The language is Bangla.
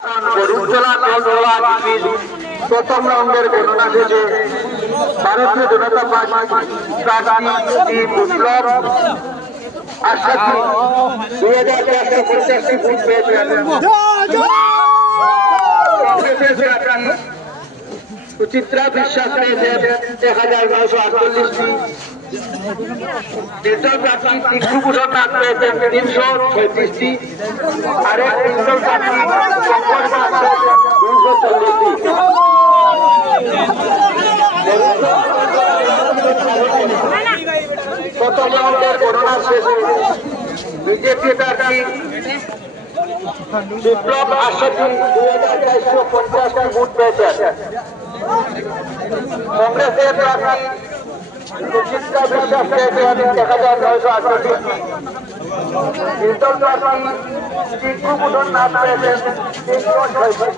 গরুতলা কলতলা প্রথম রাউন্ডের গণনা শেষে ভারতীয় জনতা পার্টি প্রার্থী বিপ্লব আশাকি ২,৪৫০টি ভোট পেয়েছেন। কংগ্রেসের প্রার্থী সুচিত্রা বিশ্বাস পেয়েছেন ১,৯৪৮টি। নির্দল প্রার্থী টিঙ্কুভূষণ নাথ পেয়েছেন ৩৩৬টি। আরেক নির্দল প্রার্থী শঙ্কর নাথ পেয়েছেন ২৪০টি। প্রথম রাউন্ডের গণনা শেষে বিজেপি প্রার্থী বিপ্লব আশাকি ২,৪৫০টি ভোট পেয়েছেন। কংগ্রেসের প্রার্থী সুচিত্রা বিশ্বাস পেয়েছেন ১,৯৪৮টি। নির্দল প্রার্থী টিঙ্কুভূষণ নাথ পেয়েছেন ৩৬০টি।